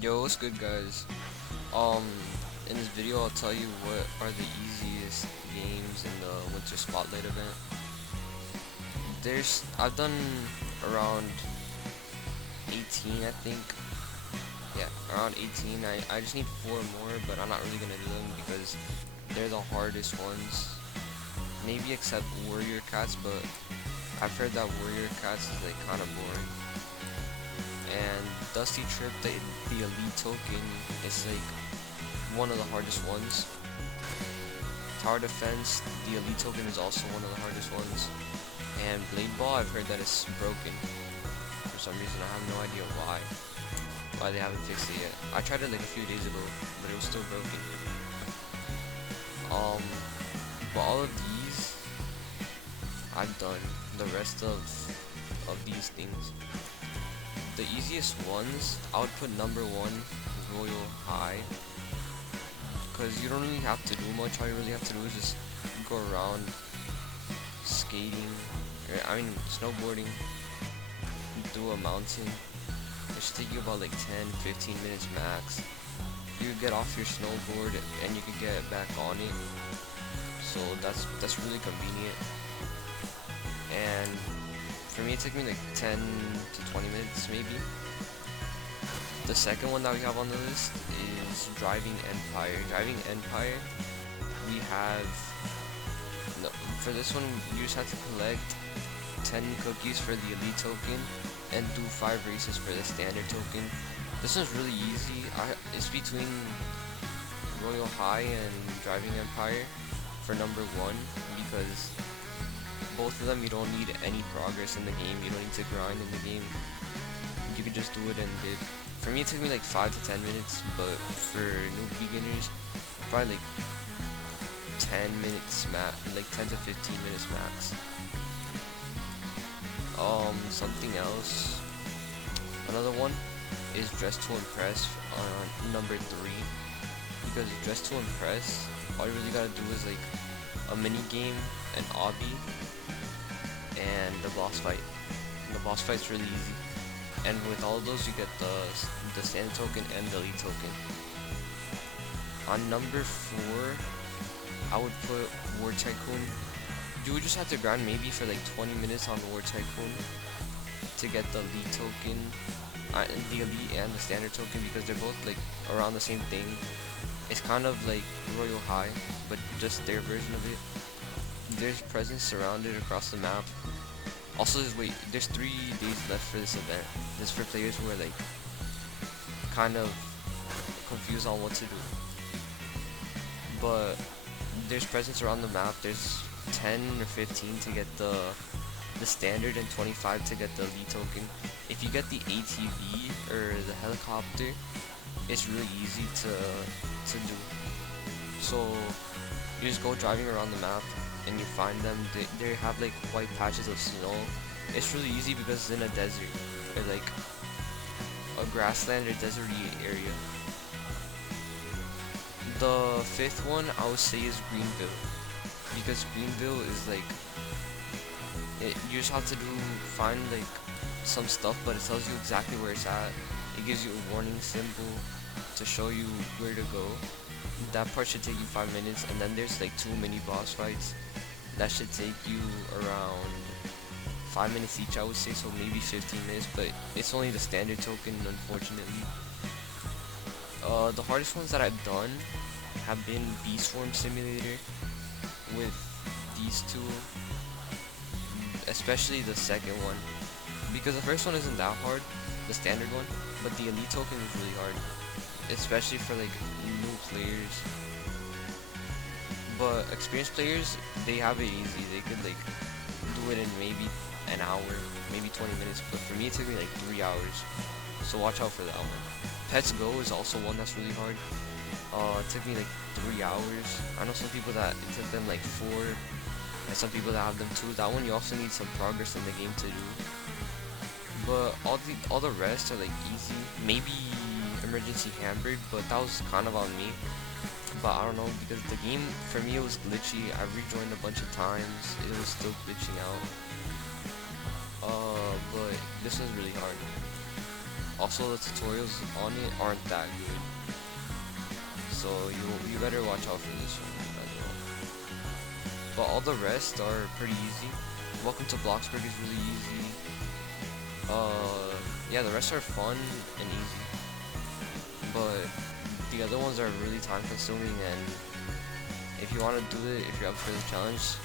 Yo, what's good, guys? Um, in this video, I'll tell you what are the easiest games in the Winter Spotlight event. I've done around 18, I think. Yeah, around 18. I just need 4 more, but I'm not really gonna do them because they're the hardest ones. Maybe except Warrior Cats, but I've heard that Warrior Cats is like kind of boring. And Dusty Trip, the elite token, is like one of the hardest ones. Tower Defense, the elite token is also one of the hardest ones. And Blade Ball, I've heard that it's broken for some reason. I have no idea why they haven't fixed it yet. I tried it like a few days ago, but it was still broken. Um, but all of these I've done. The rest of these things. The easiest ones, I would put number one, Royal High, because you don't really have to do much. All you really have to do is just go around skating, snowboarding, do a mountain. It should take you about like 10-15 minutes max. You get off your snowboard and you can get back on it, so that's really convenient. And for me, it took me like 10 to 20 minutes maybe. The second one that we have on the list is Driving Empire. Driving Empire, we have, no, for this one, you just have to collect 10 cookies for the elite token and do 5 races for the standard token. This one's really easy. It's between Royal High and Driving Empire for number one, because both of them you don't need any progress in the game. You don't need to grind in the game. You can just do it and did. For me, it took me like 5 to 10 minutes, but for new beginners, probably like 10 minutes max, like 10 to 15 minutes max. Something else. Another one is Dress to Impress on number 3, because Dress to Impress, all you really gotta do is like a mini game, an obby, and the boss fight. And the boss fight's really easy. And with all of those, you get the standard token and the elite token. On number 4, I would put War Tycoon. You would just have to grind maybe for like 20 minutes on War Tycoon to get the elite token, the elite and the standard token, because they're both like around the same thing. It's kind of like Royal High, but just their version of it. There's presents surrounded across the map. Also, there's 3 days left for this event. This is for players who are like kind of confused on what to do. But there's presents around the map. There's 10 or 15 to get the standard and 25 to get the elite token. If you get the ATV or the helicopter, it's really easy to do. So you just go driving around the map and you find them. They have like white patches of snow. It's really easy because it's in a desert, or like a grassland or deserty area. The 5th one I would say is Greenville, because Greenville is like, you just have to find like some stuff, but it tells you exactly where it's at. It gives you a warning symbol to show you where to go. That part should take you 5 minutes, and then there's like 2 mini boss fights. That should take you around 5 minutes each, I would say, so maybe 15 minutes, but it's only the standard token, unfortunately. The hardest ones that I've done have been Beast Form Simulator with these 2, especially the second one, because the first one isn't that hard, the standard one, but the elite token is really hard, especially for like new players. But experienced players, they have it easy. They could like do it in maybe an hour, maybe 20 minutes, but for me it took me like 3 hours, so watch out for that one. Pets Go is also one that's really hard. It took me like 3 hours. I know some people that it took them like 4, and some people that have them 2. That one you also need some progress in the game to do. But all the rest are like easy. Maybe Emergency Hamburg, but that was kind of on me. But I don't know, because the game for me it was glitchy. I rejoined a bunch of times. It was still glitching out. But this was really hard. Also, the tutorials on it aren't that good, so you better watch out for this one as well. But all the rest are pretty easy. Welcome to Bloxburg is really easy. Yeah, the rest are fun and easy, but the other ones are really time consuming, and if you want to do it, if you're up for the challenge,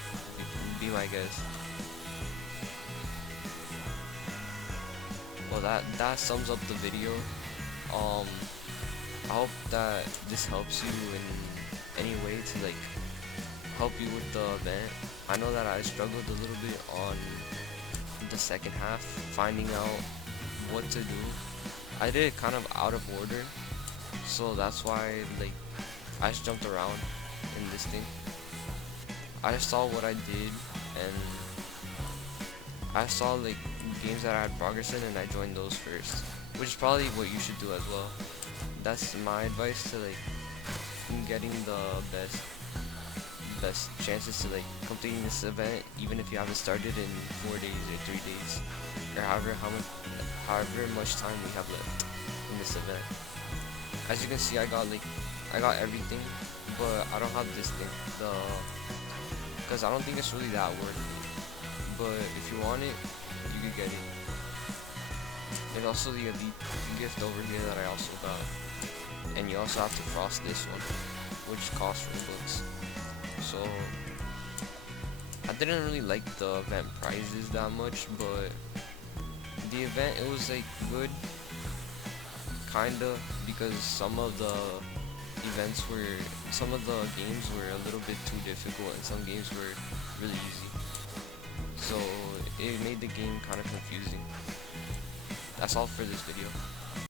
be my guest. Well, that sums up the video. Um, I hope that this helps you in any way to like help you with the event. I know that I struggled a little bit on the second half, finding out what to do. I did it kind of out of order, so that's why like I just jumped around in this thing. I just saw what I did, and I saw like games that I had progress in, and I joined those first, which is probably what you should do as well. That's my advice to like getting the best chances to like completing this event, even if you haven't started in 4 days or 3 days, or however much time we have left in this event. As you can see, I got everything, but I don't have this thing, because I don't think it's really that worth it. But if you want it, you could get it. There's also the elite gift over here that I also got, and you also have to cross this one, which costs Robux. So I didn't really like the event prizes that much, but the event, it was like good, kinda, because some of the games were a little bit too difficult, and some games were really easy. So it made the game kind of confusing. That's all for this video.